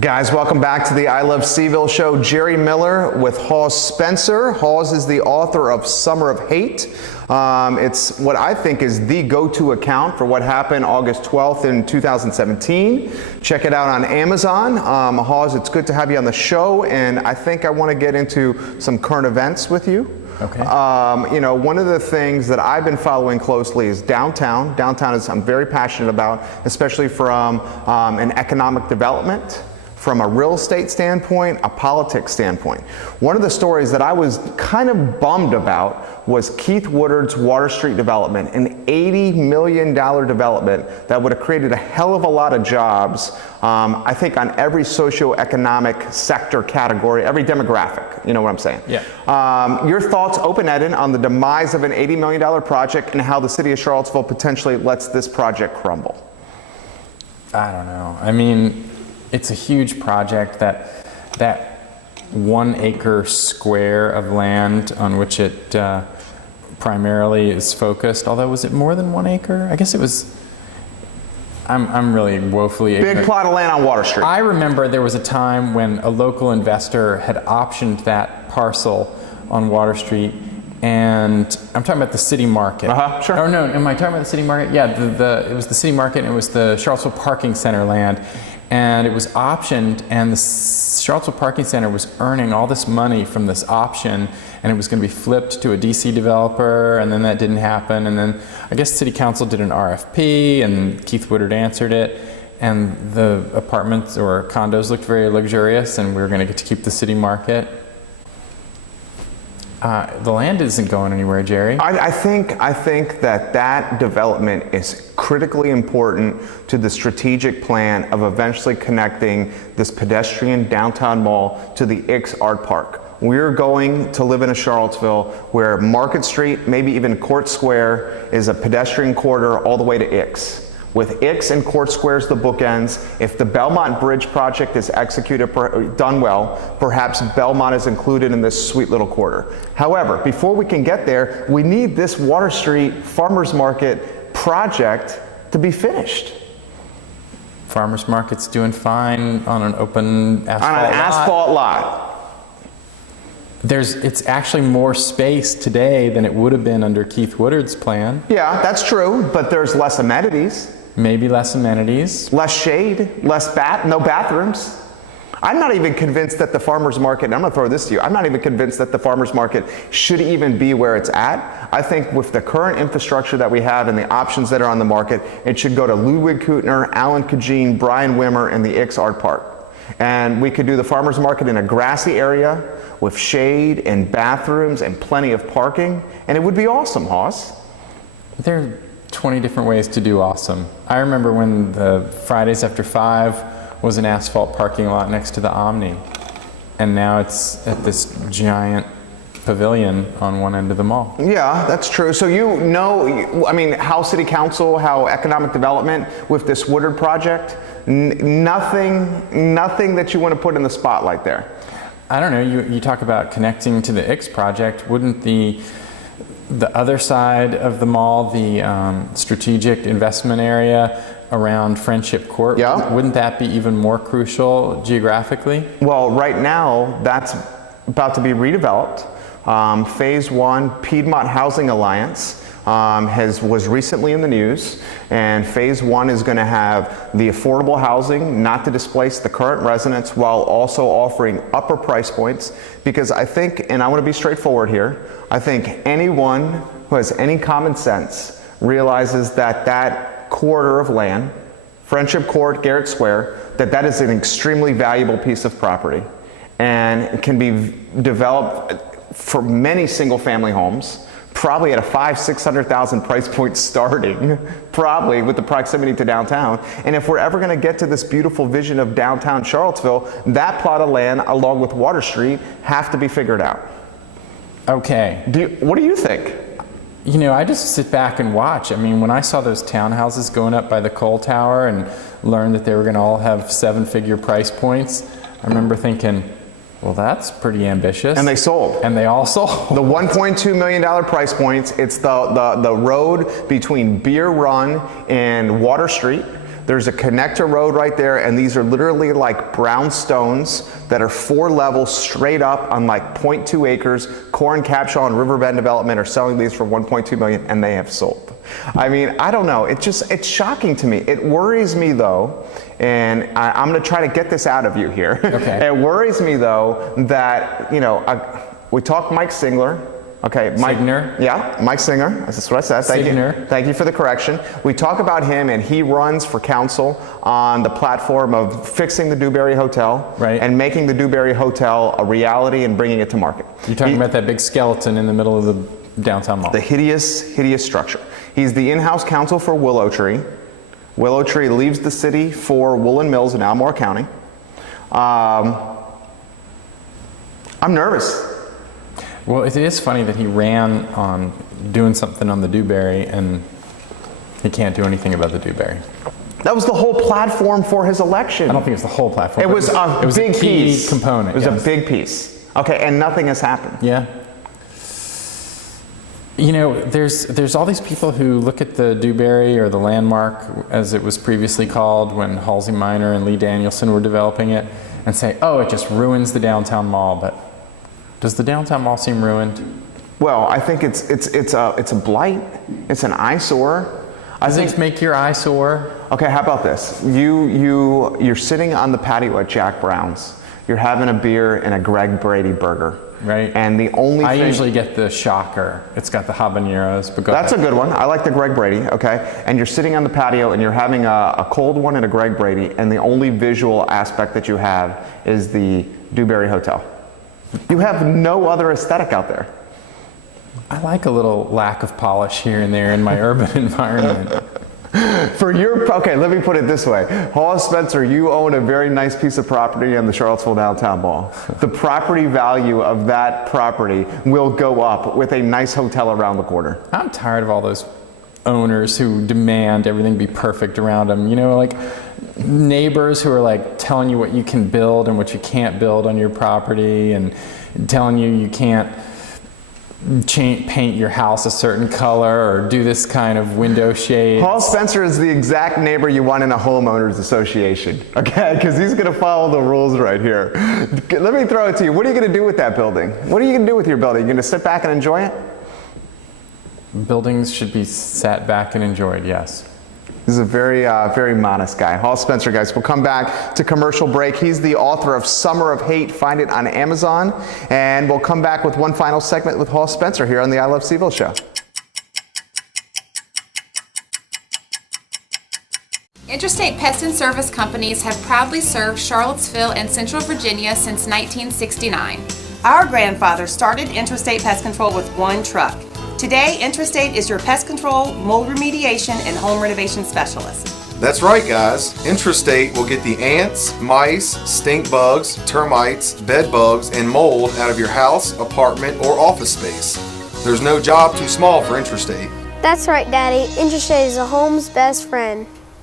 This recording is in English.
Guys, welcome back to the I Love CVille Show. Jerry Miller with Hawes Spencer. Hawes is the author of Summer of Hate. It's what I think is the go-to account for what happened August 12th in 2017. Check it out on Amazon. Hawes, it's good to have you on the show, and I think I want to get into some current events with you. Okay. One of the things that I've been following closely is downtown. Downtown is I'm very passionate about, especially from an economic development, from a real estate standpoint, a politics standpoint. One of the stories that I was kind of bummed about was Keith Woodard's Water Street development, an $80 million development that would have created a hell of a lot of jobs, I think on every socioeconomic sector category, every demographic, you know what I'm saying? Yeah. Your thoughts, open-ended, on the demise of an $80 million project and how the city of Charlottesville potentially lets this project crumble? I don't know. I mean, it's a huge project. That 1 acre square of land on which it primarily is focused, although was it more than 1 acre? I guess it was. I'm really woefully ignorant. Big plot of land on Water Street. I remember there was a time when a local investor had optioned that parcel on Water Street, and I'm talking about the city market. Sure. Oh no, am I talking about the city market? Yeah, it was the city market, and it was the Charlottesville Parking Center land. And it was optioned, and the Charlottesville Parking Center was earning all this money from this option, and it was going to be flipped to a DC developer, and then that didn't happen. And then I guess City Council did an RFP, and Keith Woodard answered it, and the apartments or condos looked very luxurious, and we were going to get to keep the city market. The land isn't going anywhere, Jerry. I think that development is critically important to the strategic plan of eventually connecting this pedestrian downtown mall to the Ix Art Park. We're going to live in a Charlottesville where Market Street, maybe even Court Square, is a pedestrian corridor all the way to Ix. With Ix and Court Square as the bookends, if the Belmont Bridge Project is executed, done well, perhaps Belmont is included in this sweet little corridor. However, before we can get there, we need this Water Street Farmers Market project to be finished. Farmers Market's doing fine on an open asphalt lot. It's actually more space today than it would have been under Keith Woodard's plan. Yeah, that's true, but there's less amenities. Maybe less amenities. Less shade, no bathrooms. I'm not even convinced that the farmers market, and I'm gonna throw this to you, I'm not even convinced that the farmers market should even be where it's at. I think with the current infrastructure that we have and the options that are on the market, it should go to Ludwig Kutner, Alan Kajin, Brian Wimmer, and the Ix Art Park. And we could do the farmers market in a grassy area with shade and bathrooms and plenty of parking, and it would be awesome, Hawes. There are 20 different ways to do awesome. I remember when the Fridays After 5 was an asphalt parking lot next to the Omni, and now it's at this giant pavilion on one end of the mall. Yeah, that's true. So how City Council, how economic development with this Woodard project, nothing that you want to put in the spotlight there. I don't know, you talk about connecting to the Ix project. Wouldn't the other side of the mall, the strategic investment area around Friendship Court, wouldn't that be even more crucial geographically? Well, right now, that's about to be redeveloped. Phase 1, Piedmont Housing Alliance, was recently in the news, and phase 1 is going to have the affordable housing not to displace the current residents while also offering upper price points, because I think, and I want to be straightforward here, I think anyone who has any common sense realizes that corridor of land, Friendship Court, Garrett Square, that is an extremely valuable piece of property and can be developed for many single family homes, probably at a $500,000-600,000 price point starting, probably with the proximity to downtown. And if we're ever going to get to this beautiful vision of downtown Charlottesville, that plot of land along with Water Street have to be figured out. Okay. What do you think? You know, I just sit back and watch. I mean, when I saw those townhouses going up by the Cole Tower and learned that they were going to all have 7-figure price points, I remember thinking, well, that's pretty ambitious. And they sold. And they all sold. The $1.2 million price points, it's the road between Beer Run and Water Street. There's a connector road right there, and these are literally like brown stones that are 4 levels straight up on like 0.2 acres. Corn, Capshaw, and Riverbend Development are selling these for 1.2 million, and they have sold. I mean, I don't know. It's shocking to me. It worries me though, and I'm going to try to get this out of you here. Okay. It worries me though that, you know, we talked Mike Singler. Okay, Mike. Signer. Yeah, Mike Singer. That's what I said. Thank Signer. you. Thank you for the correction. We talk about him, and he runs for council on the platform of fixing the Dewberry Hotel, right, and making the Dewberry Hotel a reality and bringing it to market. You're talking about that big skeleton in the middle of the downtown mall. The hideous structure. He's the in-house counsel for Willow Tree. Willow Tree leaves the city for Woolen Mills in Albemarle County. I'm nervous. Well, it is funny that he ran on doing something on the Dewberry, and he can't do anything about the Dewberry. That was the whole platform for his election. I don't think it's the whole platform. It was a big key piece. component. It was yes. a big piece. Okay, and nothing has happened. Yeah. You know, there's all these people who look at the Dewberry, or the Landmark, as it was previously called when Halsey Minor and Lee Danielson were developing it, and say, oh, it just ruins the downtown mall. But does the downtown mall seem ruined? Well, I think it's a blight. It's an eyesore. Does it make your eyesore? Okay, how about this? You're sitting on the patio at Jack Brown's. You're having a beer and a Greg Brady burger. Right. And the only I thing... usually get the Shocker. It's got the habaneros. But That's a good one. I like the Greg Brady, okay? And you're sitting on the patio and you're having a cold one and a Greg Brady, and the only visual aspect that you have is the Dewberry Hotel. You have no other aesthetic out there. I like a little lack of polish here and there in my urban environment. Okay, let me put it this way. Hawes Spencer, you own a very nice piece of property on the Charlottesville Downtown Mall. The property value of that property will go up with a nice hotel around the corner. I'm tired of all those owners who demand everything be perfect around them. You know, like neighbors who are like telling you what you can build and what you can't build on your property, and telling you can't paint your house a certain color or do this kind of window shade. Hawes Spencer is the exact neighbor you want in a homeowners association, okay? Because he's going to follow the rules right here. Let me throw it to you. What are you going to do with that building? What are you going to do with your building? You're going to sit back and enjoy it? Buildings should be sat back and enjoyed, yes. This is a very modest guy. Hawes Spencer, guys. We'll come back to commercial break. He's the author of Summer of Hate. Find it on Amazon. And we'll come back with one final segment with Hawes Spencer here on the I Love CVille Show. Interstate Pest and Service Companies have proudly served Charlottesville and Central Virginia since 1969. Our grandfather started Interstate Pest Control with one truck. Today, Interstate is your pest control, mold remediation, and home renovation specialist. That's right, guys. Interstate will get the ants, mice, stink bugs, termites, bed bugs, and mold out of your house, apartment, or office space. There's no job too small for Interstate. That's right, Daddy. Interstate is a home's best friend.